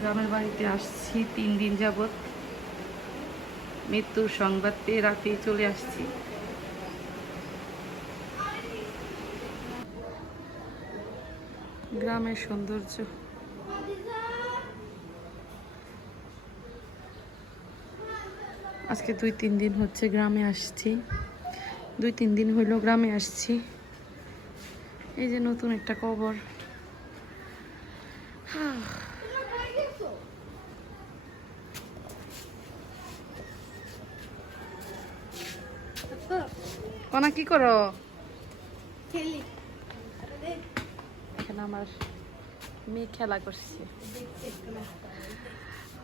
গ্রামের বাড়িতে আসছি 3 দিন যাবত। মৃত্যুর সংবাদ পেয়ে রাতেই চলে আসছি। গ্রামের সৌন্দর্য, আজকে 2-3 দিন হচ্ছে গ্রামে আসছি। 2-3 দিন হইল গ্রামে আসছি। এই যে নতুন একটা কবর। কনা কি করো? এখানে আমার মেয়ে খেলা করছে।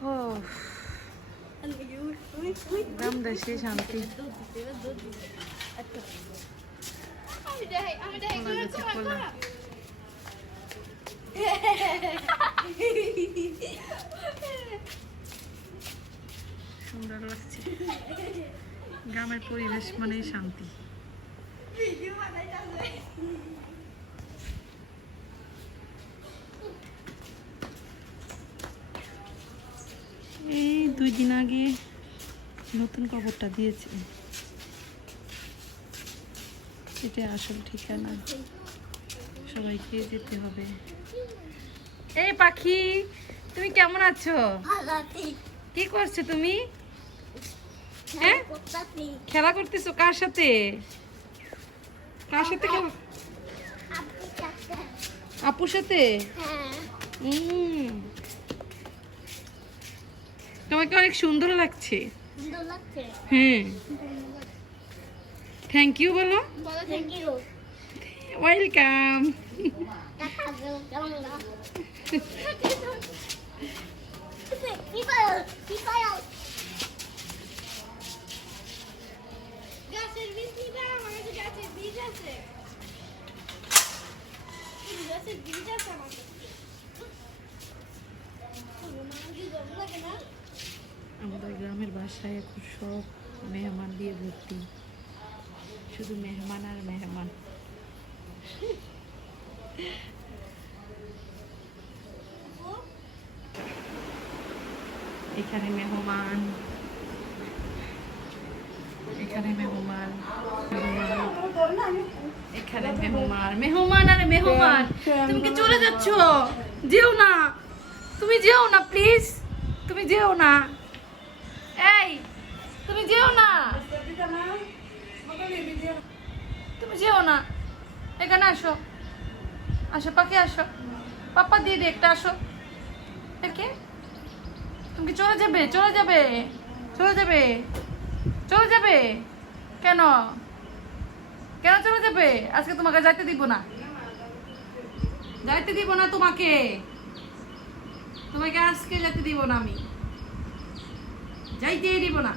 ও গ্রাম দেশে শান্তি। সুন্দর লাগছে। গ্রামের পরিবেশ মানেই শান্তি। এই 2 দিন আগে নতুন কবরটা দিয়েছে। এটা আসল ঠিকানা, সবাইকে যেতে হবে। এই পাখি, তুমি কেমন আছো? কি করছো তুমি? হ্যাঁ, খেলা করতেছো? কার সাথে? কার সাথে খেলা? আপুর সাথে? তোমাকে অনেক সুন্দর লাগছে। হ্যাঁ, থ্যাংক ইউ বলো। ওয়েলকাম। আমাদের গ্রামের বাসায় এখন সব মেহমান দিয়ে ভর্তি, শুধু মেহমান আর মেহমান। এখানে মেহমান, এখানে মেহমান, এখানে মেহমান, মেহমান আর মেহমান। তুমি কি চলে যাচ্ছ? যেও না, তুমি যেও না প্লিজ, তুমি যেও না। এই তুমি যেও না, তুমি যেও না। এখানে আসো, আসো পাখি, আসো। পাপা দিয়ে দে একটা, আসো। একে তুমি কি চলে যাবে? চলে যাবে, চলে যাবে, চলে যাবে। কেন কেন চলে যাবে? আজকে তোমাকে যাইতে দিব না, যাইতে দিব না তোমাকে। তোমাকে আজকে যেতে দিব না, আমি যাইতে দিব না।